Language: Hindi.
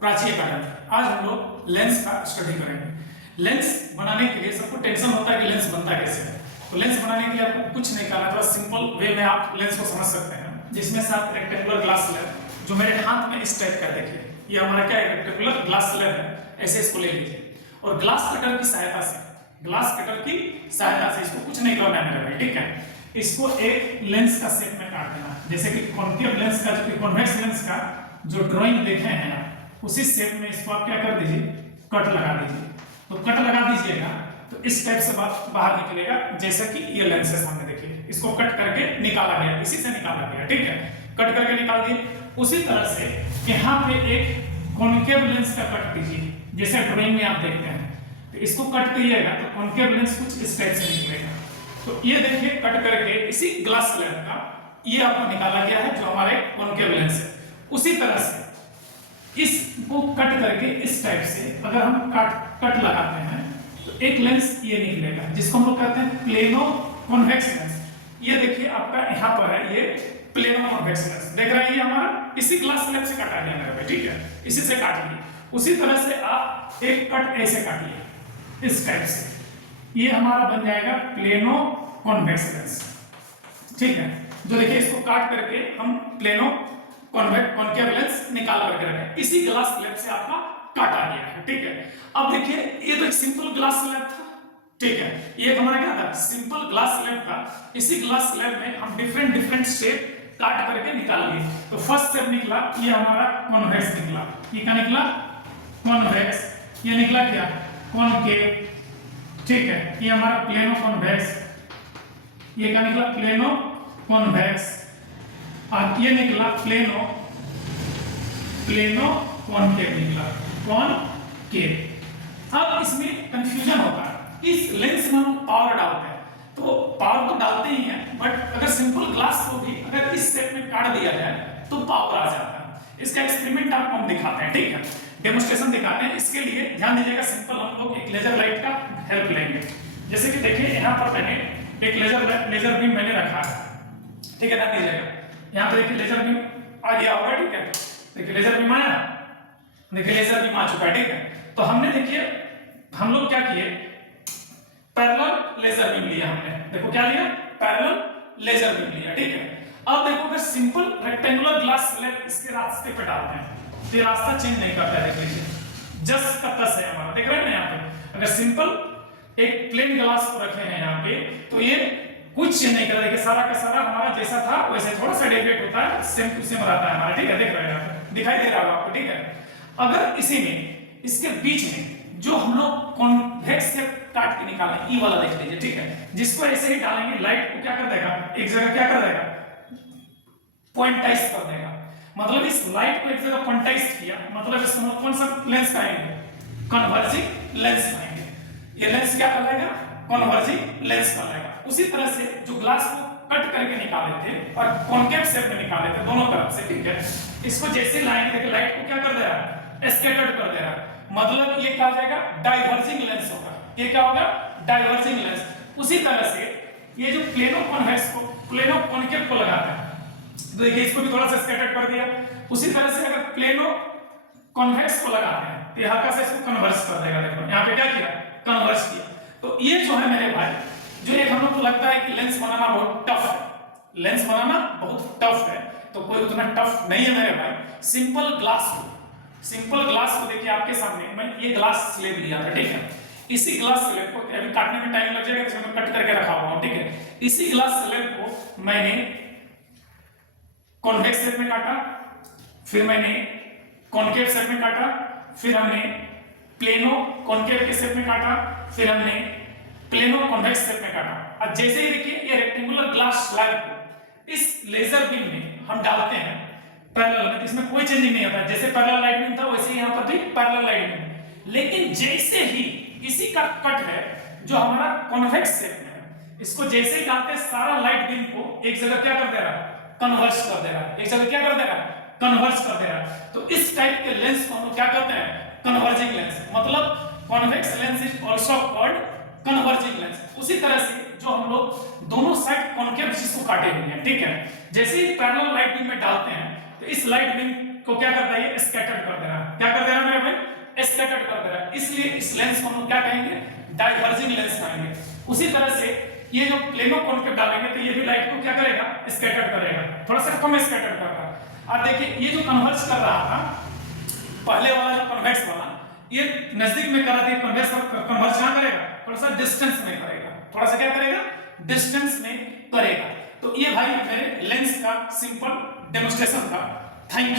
प्राचीय पैटर्न। आज हम लोग लेंस का स्टडी करेंगे। लेंस बनाने के लिए सबको टेंशन होता है कि लेंस बनता कैसे है। तो लेंस बनाने के लिए आपको कुछ नहीं करना, थोड़ा सिंपल वे में आप लेंस को समझ सकते हैं। जिसमें से आप रेक्टेंगुलर ग्लास स्लैब जो मेरे हाथ में इस टाइप का देखिए, ये हमारा क्या है, रेक्टेंगुलर ग्लास स्लैब है। ऐसे इसको ले लीजिए और ग्लास कटर की सहायता से इसको कुछ नहीं करना है मेरे भाई, ठीक है। इसको एक लेंस का शेप में काट देना, जैसे कि कॉन्केव लेंस का, जो कि कॉन्वेक्स लेंस का जो ड्राइंग देखे हैं आप, उसी शेप में इसको आप क्या कर दीजिए, कट लगा दीजिए। तो कट लगा दीजिएगा तो इस टाइप से बाहर निकलेगा, जैसा कि ये लेंस है सामने देखिए। इसको कट करके निकाला गया, इसी से निकाला गया, ठीक है। कट करके निकाल दिए। उसी तरह से यहाँ पे एक कॉन्केव लेंस का कट दीजिए, जैसे ड्राइंग में आप देखते हैं। तो इसको कट करिएगा तो कॉन्केव लेंस कुछ इस टाइप से निकलेगा। तो ये देखिए कट करके इसी ग्लास स्लैब का ये आपको निकाला गया है, जो हमारे कॉन्केव लेंस है। उसी तरह से इसको कट करके इस टाइप से अगर हम कट लगाते हैं तो एक लेंस ये निकलेगा, जिसको हम लोग कहते हैं प्लेनो कॉन्वेक्स लेंस। ये देखिए आपका यहाँ पर है, ये प्लेनो कॉन्वेक्स लेंस देख रहे हैं। ये हमारा इसी ग्लास स्लैब से काटा गया मेरे भाई, ठीक है। इसी से काट लिए। उसी तरह से आप एक कट ऐसे काटिए इस टाइप से, ये हमारा बन जाएगा प्लेनो कॉन्वेक्स लेंस, ठीक है। जो देखिए इसको काट करके हम प्लेनो कॉन्केव लेंस निकाल करके रखें, इसी ग्लास स्लैब से आपका काटा गया है, ठीक है। अब देखिए ये तो एक सिंपल ग्लास स्लैब था, ठीक है। ये हमारा क्या था, सिंपल ग्लास स्लैब था। इसी ग्लास स्लैब में हम डिफरेंट शेप काट करके निकाल लिए। तो फर्स्ट शेप निकला, ये हमारा कॉन्वेक्स निकला। ये क्या निकला, कॉन्वेक्स। ये निकला क्या, कॉनकेव, ठीक है। ये हमारा प्लेनो कॉन्वेक्स। ये क्या निकला, प्लेनो कॉन्वेक्स। और ये निकला प्लेनो कॉनकेव निकला, कॉनकेव। अब इसमें कंफ्यूजन होता है, इस लेंस में हम पावर डालते हैं तो पावर तो डालते ही हैं, बट अगर सिंपल ग्लास को भी अगर इस शेप में काट दिया जाए तो पावर आ जाता है। इसका एक्सपेरिमेंट आपको हम दिखाते हैं, ठीक है, डेमोन्स्ट्रेशन दिखाते हैं। इसके लिए ध्यान दीजिएगा, सिंपल हम लोग एक लेजर लाइट का हेल्प लेंगे। जैसे कि देखिए यहाँ पर मैंने एक लेजर बीम मैंने रखा है, ठीक है। ध्यान दीजिएगा, यहाँ पे देखिए लेजर बीम आ गया होगा, ठीक है। देखिए लेजर बीम आया, देखिए लेजर बीम आ चुका है, ठीक है। तो हमने देखिए हम लोग क्या किए, पैरेलल लेजर बीम लिया हमने। देखो क्या लिया, पैरेलल लेजर बीम लिया, ठीक है। अब देखो अगर सिंपल रेक्टेंगुलर ग्लास स्लैब इसके रास्ते पे डालते हैं तो ये रास्ता चेंज नहीं करता है, देख लीजिए जस्ट का तस है हमारा, देख रहे हैं ना। यहाँ पे अगर सिंपल एक प्लेन ग्लास को रखे हैं यहाँ पे तो ये कुछ चेंज नहीं कर, देखिए सारा का सारा हमारा जैसा था वैसे थोड़ा सा डेविएट होता है, सेम टू सेम रहता है हमारा, ठीक है। देख रहे हैं यहाँ पे, दिखाई दे रहा होगा आपको, ठीक है। अगर इसी में इसके बीच में जो हम लोग कॉन्वेक्स से काट के निकालें, ई वाला देख लीजिए, ठीक है। जिसको ऐसे ही डालेंगे, लाइट को क्या कर देगा, एक जगह क्या कर देगा, पॉइंटाइज कर देगा। मतलब इस लाइट को एक जगह पॉइंटाइज किया, मतलब इसको कौन सा लेंस पाएंगे, कन्वर्जिंग लेंस पाएंगे। ये लेंस क्या कहलाएगा, कन्वर्जिंग लेंस कहलाएगा। उसी तरह से जो ग्लास को कट करके निकाले थे और कॉन्केव शेप में निकाले थे दोनों तरफ से, ठीक है। इसको जैसे लाएंगे, देखिए लाइट को क्या कर दे रहा है, स्कैटर्ड कर दे रहा है। मतलब ये क्या हो जाएगा, डाइवर्जिंग लेंस होगा। ये क्या होगा, डाइवर्जिंग लेंस। उसी तरह से ये जो प्लेनो कॉन्वेक्स को प्लेनो कॉन्केव को लगाता है, तो देखिए इसको भी थोड़ा सा स्कैटर्ड कर दिया। उसी तरह से अगर प्लेनो कॉन्वेक्स को लगाते हैं तो यहाँ का से इसको कन्वर्स कर देगा। देखो यहाँ पे क्या किया, कन्वर्स किया। तो ये जो है मेरे भाई, जो एक हम लोग को लगता है कि लेंस बनाना बहुत टफ है, लेंस बनाना बहुत टफ है, तो कोई उतना टफ नहीं है मेरे भाई। सिंपल ग्लास को देखिए आपके सामने मैं ये ग्लास स्लैब लिया था, ठीक है। इसी ग्लास स्लैब को अभी काटने में टाइम लग जाएगा, इसमें मैं कट करके रखा हुआ हूं, ठीक है। इसी ग्लास स्लैब को मैंने कॉन्वेक्स शेप में काटा, फिर मैंने कॉनकेव शेप में काटा, फिर हमने प्लेनो कॉनकेव के शेप में काटा, फिर हमने प्लेनो कॉन्वेक्स शेप में काटा। और जैसे ही देखिए ये रेक्टेंगुलर ग्लास स्लैब को इस लेजर बीम में हम डालते हैं पैरेलल में, इसमें कोई चेंजिंग नहीं होता। जैसे पैरेलल लाइट बीम था वैसे यहाँ पर भी पैरेलल लाइट बीम। लेकिन जैसे ही इसी का कट है जो हमारा कॉन्वेक्स शेप में है, इसको जैसे ही डालते हैं सारा लाइट बीम को एक जगह क्या कर दे रहा है, कन्वर्स कर दे रहा है। एक जगह क्या कर दे रहा है, कन्वर्स कर दे रहा है। तो इस टाइप के लेंस को हम लोग क्या कहते हैं, कन्वर्जिंग लेंस। मतलब convex lens is also called converging lens. उसी तरह से जो हम लोग दोनों साइड कॉन्केव जिसको काटे हुए हैं, ठीक है। जैसे ही पैरेलल लाइट बीम में डालते हैं तो इस लाइट बीम को क्या करता है, ये स्कैटर कर दे रहा है। क्या कर दे रहा इसलिए इस लेंस को हम लोग क्या कहेंगे, डाइवर्जिंग लेंस कहेंगे। उसी तरह से ये जो प्लेनो कॉन्केव डालेंगे तो ये भी लाइट को क्या करेगा, स्कैटर करेगा, थोड़ा सा कम स्कैटर करेगा। अब देखिए ये जो कन्वर्ज कर रहा था पहले वाला जो कन्वेक्स वाला, ये नजदीक में कर रहा था, कन्वेक्स कन्वर्ज कहां करेगा, थोड़ा सा डिस्टेंस में करेगा, थोड़ा सा क्या करेगा, डिस्टेंस में करेगा। तो ये भाई मेरे लेंस का सिंपल डेमोंस्ट्रेशन था। Thank you.